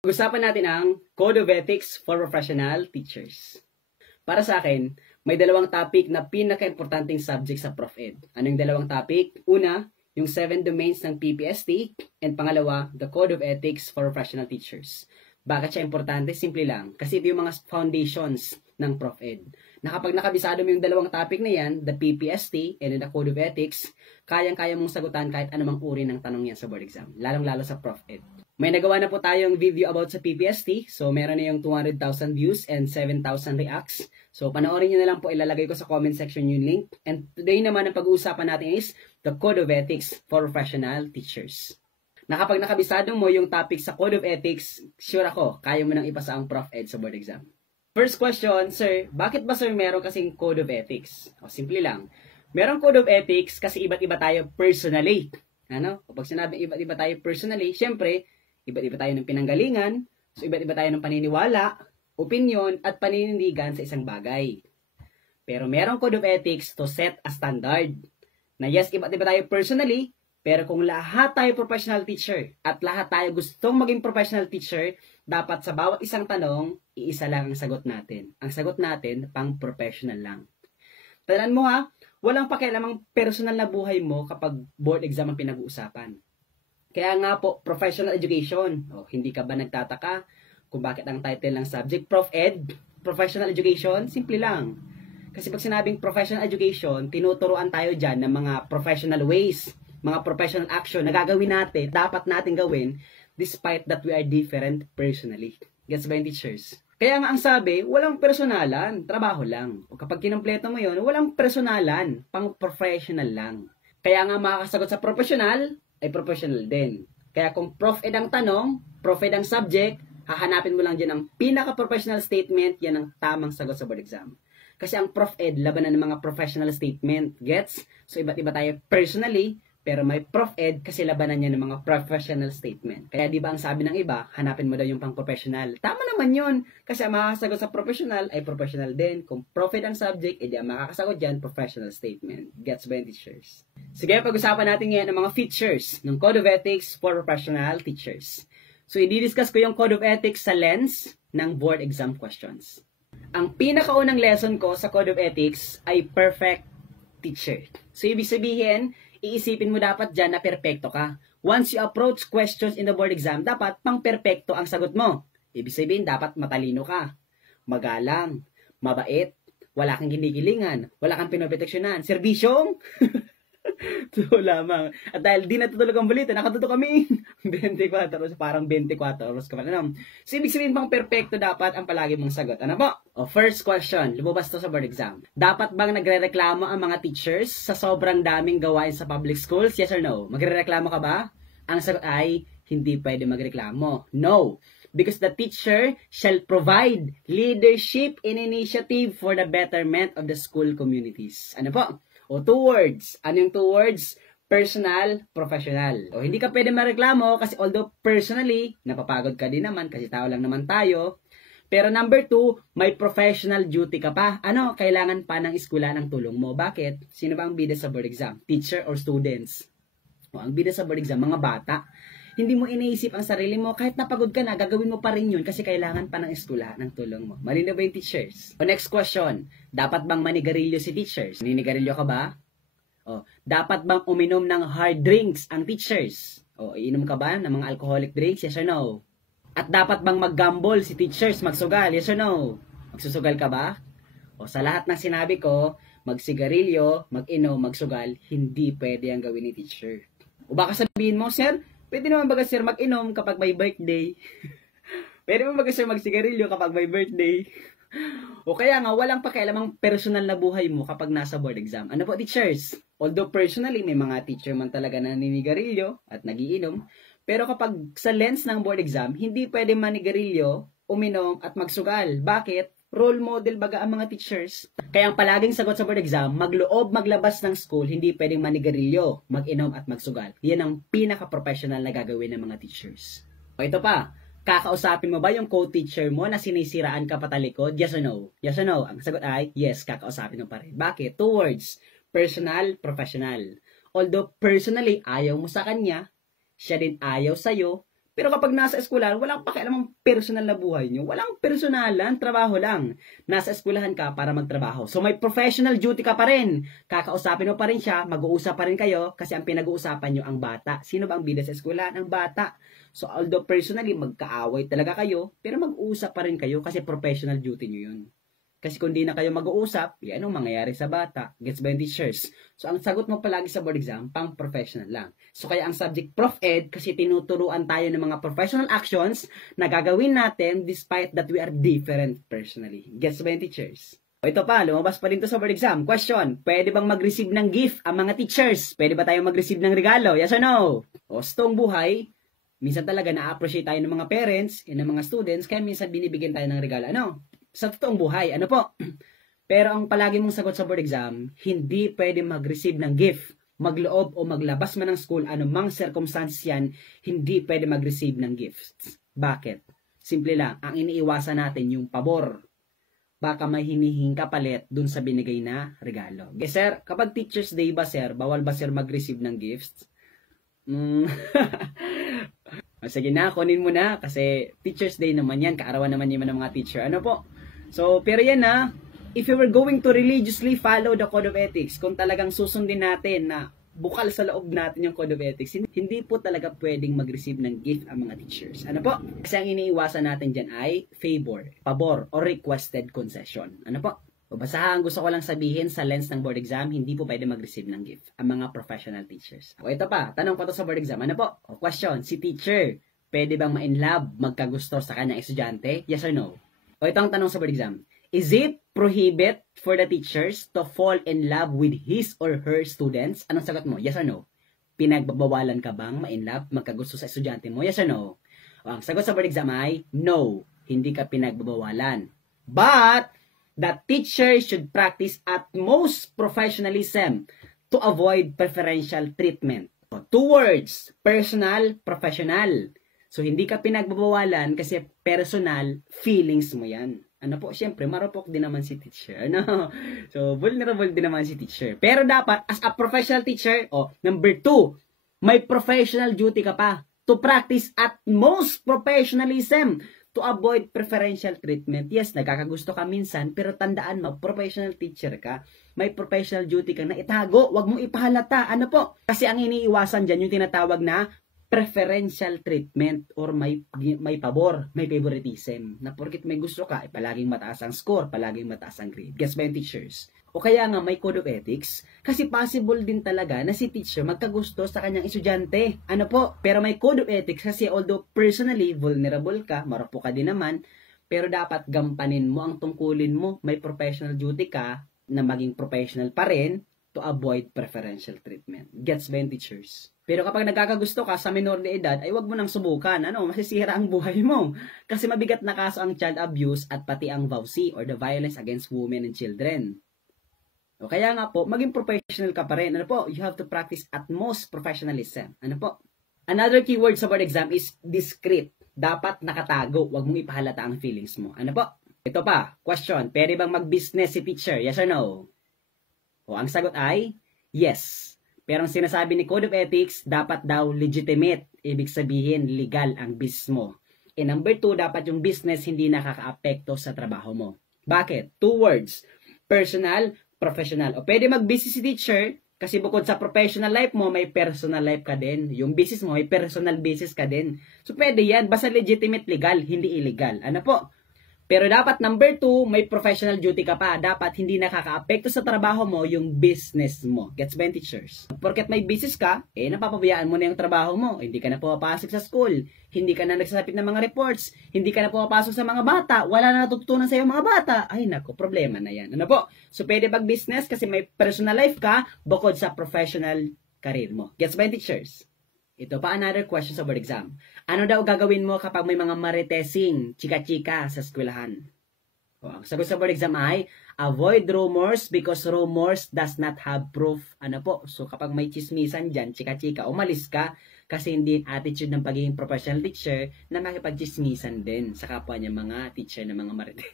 Pag-usapan natin ang Code of Ethics for Professional Teachers. Para sa akin, may dalawang topic na pinaka-importanting subject sa Prof Ed. Ano yung dalawang topic? Una, yung 7 domains ng PPST, and pangalawa, the Code of Ethics for Professional Teachers. Bakit siya importante? Simple lang. Kasi ito yung mga foundations ng Prof Ed. Na kapag nakabisado mo yung dalawang topic na yan, the PPST and the Code of Ethics, kayang-kaya mong sagutan kahit anumang uri ng tanong yan sa board exam. Lalong-lalo sa Prof Ed. May nagawa na po tayong video about sa PPST. So, meron na yung 200,000 views and 7,000 reacts. So, panoorin nyo na lang po. Ilalagay ko sa comment section yung link. And today naman, ang pag-uusapan natin is the Code of Ethics for Professional Teachers. Na kapag nakabisado mo yung topic sa Code of Ethics, sure ako, kaya mo nang ipasa ang Prof Ed sa board exam. First question, sir, bakit ba sir meron kasing Code of Ethics? O, simple lang. Merong Code of Ethics kasi iba't iba tayo personally. Ano? Kapag sinabing iba't iba tayo personally, syempre, iba't iba tayo ng pinanggalingan, so iba't iba tayo ng paniniwala, opinion, at paninindigan sa isang bagay. Pero merong Code of Ethics to set a standard. Na yes, iba't iba tayo personally, pero kung lahat tayo professional teacher, at lahat tayo gustong maging professional teacher, dapat sa bawat isang tanong, iisa lang ang sagot natin. Ang sagot natin, pang professional lang. Tandaan mo ha, walang pakialamang personal na buhay mo kapag board exam ang pinag-uusapan. Kaya nga po, professional education. O, hindi ka ba nagtataka kung bakit ang title ng subject, Prof Ed, professional education? Simple lang. Kasi pag sinabing professional education, tinuturuan tayo dyan ng mga professional ways, mga professional action na gagawin natin, dapat natin gawin, despite that we are different personally. Gets ba yung teachers? Kaya nga ang sabi, walang personalan, trabaho lang. O kapag kinumpleto mo yun, walang personalan, pang professional lang. Kaya nga makakasagot sa professional, ay professional din. Kaya kung Prof Ed ang tanong, Prof Ed ang subject, hahanapin mo lang dyan ang pinaka-professional statement, yan ang tamang sagot sa board exam. Kasi ang Prof Ed, labanan ng mga professional statement. Gets? So iba't iba tayo personally, pero may Prof Ed kasi labanan niya ng mga professional statement. Kaya di ba ang sabi ng iba, hanapin mo daw yung pang-professional. Tama naman yun. Kasi ang makakasagot sa professional ay professional din. Kung Prof Ed ang subject, edi ang makakasagot dyan, professional statement. Gets ba yung teachers? Sige, pag-usapan natin ngayon ang mga features ng Code of Ethics for Professional Teachers. So, i-discuss ko yung Code of Ethics sa lens ng board exam questions. Ang pinakaunang lesson ko sa Code of Ethics ay perfect teacher. So, ibig sabihin, iisipin mo dapat dyan na perpekto ka. Once you approach questions in the board exam, dapat pang-perpekto ang sagot mo. Ibig sabihin, dapat matalino ka, magalang, mabait, wala kang ginigilingan, wala kang pinoproteksyonan, serbisyong, so lamang. At dahil di natutulog ang balita, nakatuto kami 24 oras, parang 24 oras ka pa na. So, ibig sabihin pang perpekto dapat ang palagi mong sagot. Ano po? O, first question, lumabas to sa board exam. Dapat bang nagre-reklamo ang mga teachers sa sobrang daming gawain sa public schools? Yes or no? Magre-reklamo ka ba? Ang sagot ay, hindi pwede magreklamo. No. Because the teacher shall provide leadership and initiative for the betterment of the school communities. Ano po? O, 2 words. Ano yung 2 words? Personal, professional. O, hindi ka pwede mareklamo kasi although personally, napapagod ka din naman kasi tao lang naman tayo. Pero number 2, may professional duty ka pa. Ano? Kailangan pa ng eskwela ng tulong mo. Bakit? Sino ba ang bida sa board exam? Teacher or students? O, ang bida sa board exam, mga bata. Hindi mo iniisip ang sarili mo. Kahit napagod ka na, gagawin mo pa rin yun kasi kailangan pa ng eskwela ng tulong mo. Malinaw ba yung teachers? O, next question. Dapat bang manigarilyo si teachers? Ninigarilyo ka ba? O, dapat bang uminom ng hard drinks ang teachers? O, iinom ka ba ng mga alcoholic drinks? Yes or no? At dapat bang mag-gamble si teachers? Magsugal? Yes or no? Magsusugal ka ba? O, sa lahat ng sinabi ko, magsigarilyo, mag-inom, magsugal, hindi pwede ang gawin ni teacher. O baka sabihin mo, sir, pwede naman baga sir mag-inom kapag may birthday. Pwede naman baga sir magsigarilyo kapag may birthday. O kaya nga, walang pakialamang personal na buhay mo kapag nasa board exam. Ano po, teachers? Although personally, may mga teacher man talaga na naninigarilyo at nagiinom. Pero kapag sa lens ng board exam, hindi pwede manigarilyo, uminom at magsugal. Bakit? Role model baga ang mga teachers. Kaya ang palaging sagot sa board exam, magloob, maglabas ng school, hindi pwedeng manigarilyo, mag-inom at magsugal. Yan ang pinaka-professional na gagawin ng mga teachers. O ito pa, kakausapin mo ba yung co-teacher mo na sinisiraan ka patalikod? Yes or no? Yes or no? Ang sagot ay, yes, kakausapin mo pa rin. Bakit? 2 words, personal, professional. Although personally, ayaw mo sa kanya, siya din ayaw sa'yo, Pero kapag nasa eskwelahan, walang pakialamang personal na buhay nyo. Walang personalan, trabaho lang. Nasa eskwelahan ka para magtrabaho. So may professional duty ka pa rin. Kakausapin mo pa rin siya, mag-uusap pa rin kayo, kasi ang pinag-uusapan nyo ang bata. Sino ba ang bida sa eskwelahan? Ang bata. So although personally, magkaaway talaga kayo, pero mag-uusap pa rin kayo kasi professional duty nyo yun. Kasi kung di na kayo mag-uusap, anong mangyayari sa bata? Gets ba yung teachers? So, ang sagot mo palagi sa board exam, pang professional lang. So, kaya ang subject Prof Ed, kasi tinuturuan tayo ng mga professional actions na gagawin natin despite that we are different personally. Gets ba yung teachers? O ito pa, lumabas pa din to sa board exam. Question, pwede bang mag-receive ng gift ang mga teachers? Pwede ba tayo mag-receive ng regalo? Yes or no? O, sa toong buhay, minsan talaga na-appreciate tayo ng mga parents and ng mga students, kaya minsan binibigyan tayo ng regalo. Ano? Sa totoong buhay, ano po? Pero ang palagi mong sagot sa board exam, hindi pwede mag-receive ng gift, magloob o maglabas man ng school, anumang circumstances yan, hindi pwede mag-receive ng gifts. Bakit? Simple lang, ang iniiwasan natin yung pabor. Baka may hinihing kapalit dun sa binigay na regalo. Okay, sir, kapag Teacher's Day ba, sir, bawal ba, sir, mag-receive ng gifts? Sige na, kunin mo na, kasi Teacher's Day naman yan, kaarawan naman yung mga teacher. Ano po? So, pero yan na, if you were going to religiously follow the Code of Ethics, kung talagang susundin natin na bukal sa loob natin yung Code of Ethics, hindi po talaga pwedeng mag-receive ng gift ang mga teachers. Ano po? Kasi ang iniiwasan natin dyan ay favor, pabor, or requested concession. Ano po? O basahan, gusto ko lang sabihin sa lens ng board exam, hindi po pwede mag-receive ng gift ang mga professional teachers. O ito pa, tanong pa to sa board exam. Ano po? O question, si teacher, pwede bang ma-inlove, magkagusto sa kanyang estudyante? Yes or no? O ito ang tanong sa board exam. Is it prohibit for the teachers to fall in love with his or her students? Anong sagot mo? Yes or no? Pinagbabawalan ka bang ma-inlove, magkagusto sa estudyante mo? Yes or no? O, ang sagot sa board exam ay no. Hindi ka pinagbabawalan. But, the teacher should practice utmost professionalism to avoid preferential treatment. So, 2 words, personal, professional. So, hindi ka pinagbabawalan kasi personal feelings mo yan. Ano po, syempre, marupok din naman si teacher. Ano? So, vulnerable din naman si teacher. Pero dapat, as a professional teacher, number 2, may professional duty ka pa to practice utmost professionalism to avoid preferential treatment. Yes, nagkakagusto ka minsan, pero tandaan mo, professional teacher ka, may professional duty kang na itago, wag mong ipahalata. Ano po? Kasi ang iniiwasan dyan, yung tinatawag na preferential treatment or may pabor, may favoritism. Na porkit may gusto ka, palaging mataas ang score, palaging mataas ang grade. Guess ba yung teachers? O kaya nga may code of ethics, kasi possible din talaga na si teacher magkagusto sa kanyang estudyante. Ano po? Pero may code of ethics kasi although personally vulnerable ka, marupok ka din naman, pero dapat gampanin mo ang tungkulin mo. May professional duty ka na maging professional pa rin to avoid preferential treatment. Gets ba yung teachers? Pero kapag nagkakagusto ka sa minor na edad, ay wag mo nang subukan. Masisira ang buhay mo. Kasi mabigat na kaso ang child abuse at pati ang VAUC or the violence against women and children. O kaya nga po, maging professional ka pa rin. Ano po? You have to practice utmost professionalism. Ano po? Another keyword sa board exam is discreet. Dapat nakatago. Wag mong ipahalata ang feelings mo. Ano po? Ito pa, question. Pwede bang mag-business si teacher? Yes or no? O ang sagot ay yes. Pero ang sinasabi ni Code of Ethics, dapat daw legitimate. Ibig sabihin, legal ang business mo. And number 2, dapat yung business hindi nakaka-apekto sa trabaho mo. Bakit? 2 words. Personal, professional. O pwede mag-business si teacher, kasi bukod sa professional life mo, may personal life ka din. Yung business mo, may personal business ka din. So pwede yan. Basta legitimate legal, hindi illegal. Ano po? Pero dapat number 2, may professional duty ka pa. Dapat hindi nakaka-apekto sa trabaho mo yung business mo. Gets ba yung teachers? Porket may business ka, napapabayaan mo na yung trabaho mo. Hindi ka na pumapasok sa school. Hindi ka na nagsasapit ng mga reports. Hindi ka na pumapasok sa mga bata. Wala na natututunan sa iyo mga bata. Ay nako, problema na yan. Ano po? So pwede mag-business kasi may personal life ka bukod sa professional career mo. Gets ba yung teachers? Ito pa another question sa board exam. Ano daw gagawin mo kapag may mga maritesing, chika-chika sa eskwelahan? O, ang sagot sa board exam ay, avoid rumors because rumors does not have proof. Ano po? So kapag may chismisan dyan, chika-chika, umalis ka kasi hindi attitude ng pagiging professional teacher na makipag-chismisan din sa kapwa niya mga teacher na mga marites.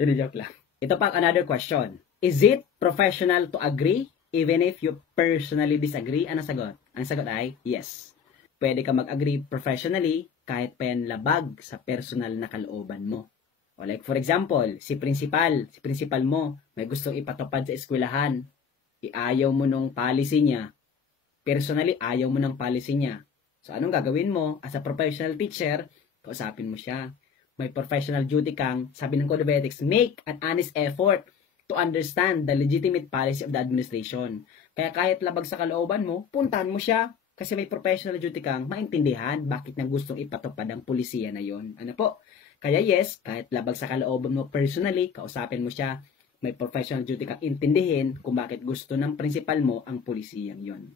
Yun, joke lang. Ito pa another question. Is it professional to agree even if you personally disagree? Ano sagot? Ang sagot ay yes. pwede ka mag-agree professionally kahit pa yan labag sa personal na kalooban mo. O like for example, si principal mo, may gustong ipatupad sa eskwelahan. Iayaw mo nung policy niya. Personally, ayaw mo ng policy niya. So, anong gagawin mo? As a professional teacher, kausapin mo siya. May professional duty kang, sabi ng Code of Ethics, make an honest effort to understand the legitimate policy of the administration. Kaya kahit labag sa kalooban mo, puntahan mo siya. Kasi may professional duty kang maintindihan bakit nang gustong ipatupad ang pulisiya na yon. Ano po? Kaya yes, kahit labag sa kalooban mo personally, kausapin mo siya. May professional duty kang intindihin kung bakit gusto ng principal mo ang pulisiyang yon.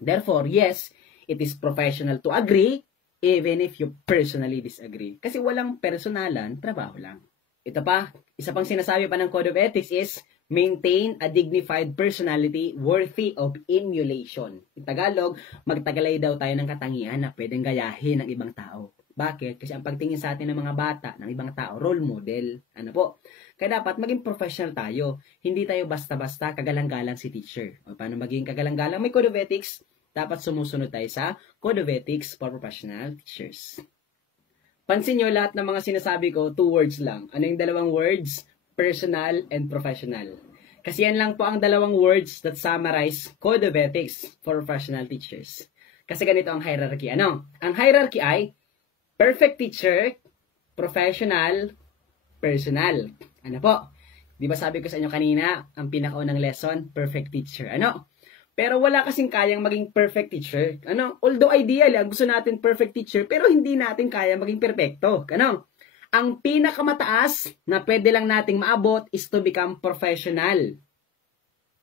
Therefore, yes, it is professional to agree even if you personally disagree. Kasi walang personalan, trabaho lang. Ito pa, isa pang sinasabi pa ng Code of Ethics is maintain a dignified personality worthy of emulation. In Tagalog, magtagalay daw tayo ng katangian na pwedeng gayahin ng ibang tao. Bakit? Kasi ang pagtingin sa atin ng mga bata, ng ibang tao, role model. Ano po? Kaya dapat maging professional tayo. Hindi tayo basta-basta kagalang-galang si teacher. O paano maging kagalang-galang? May Code of Ethics. Dapat sumusunod tayo sa Code of Ethics for Professional Teachers. Pansin nyo, lahat ng mga sinasabi ko, 2 words lang. Ano yung dalawang words? Personal and professional. Kasi yan lang po ang dalawang words that summarize Code of Ethics for Professional Teachers. Kasi ganito ang hierarchy. Ano? Ang hierarchy ay perfect teacher, professional, personal. Ano po? Di ba sabi ko sa inyo kanina, ang pinakaunang lesson, perfect teacher. Ano? Pero wala kasing kayang maging perfect teacher. Ano? Although ideal, gusto natin perfect teacher, pero hindi natin kaya maging perfecto. Ano? Ang pinakamataas na pwede lang nating maabot is to become professional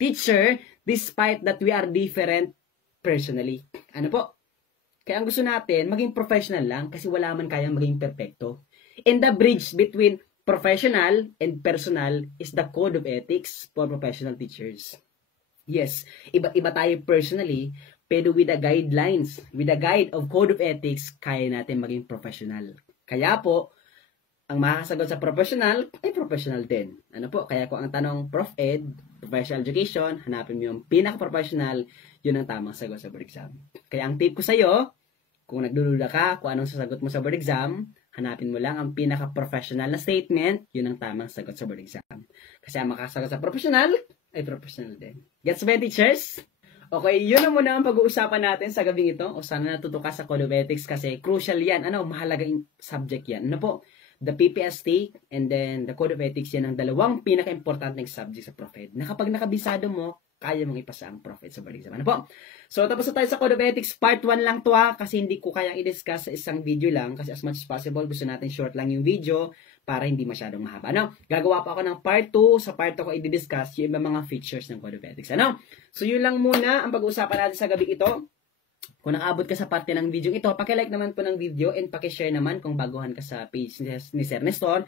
teacher despite that we are different personally. Ano po? Kaya ang gusto natin, maging professional lang kasi wala man kayang maging perfecto. And the bridge between professional and personal is the Code of Ethics for Professional Teachers. Yes, iba tayo personally, pero with the guidelines, with the guide of Code of Ethics, kaya natin maging professional. Kaya po, ang makakasagot sa professional ay professional din. Ano po? Kaya kung ang tanong Prof Ed, Professional Education, hanapin mo yung pinaka-professional, yun ang tamang sagot sa board exam. Kaya ang tip ko sa'yo, kung nagdududa ka kung anong sasagot mo sa board exam, hanapin mo lang ang pinaka-professional na statement, yun ang tamang sagot sa board exam. Kasi ang makakasagot sa professional ay professional din. Gets ba, teachers? Okay, yun na muna ang pag-uusapan natin sa gabing ito. O sana natuto ka sa Code of Ethics kasi crucial yan. Ano, mahalaga yung subject yan. Ano po? The PPST and then the Code of Ethics, yan ang dalawang pinaka-importanteng subject sa Prof Ed. Na kapag nakabisado mo, kaya mong ipasa ang Prof Ed sa board exam. Ano po? So, tapos na tayo sa Code of Ethics. Part 1 lang to kasi hindi ko kayang i-discuss sa isang video lang kasi as much as possible, gusto natin short lang yung video para hindi masyadong mahaba. Ano? Gagawa pa ako ng part 2. Sa part 2 ko i-discuss yung mga features ng Code of Ethics. Ano? So, yun lang muna ang pag-uusapan natin sa gabi ito. Kung nakaabot ka sa parte ng video ito, paki-like naman po ng video and paki-share naman kung baguhan ka sa page ni Sir Nestor.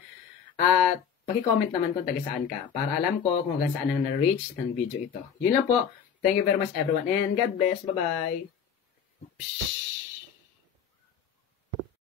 At paki-comment naman kung taga saan ka para alam ko kung hanggang saan ang na-reach ng video ito. Yun lang po. Thank you very much everyone and God bless. Bye-bye.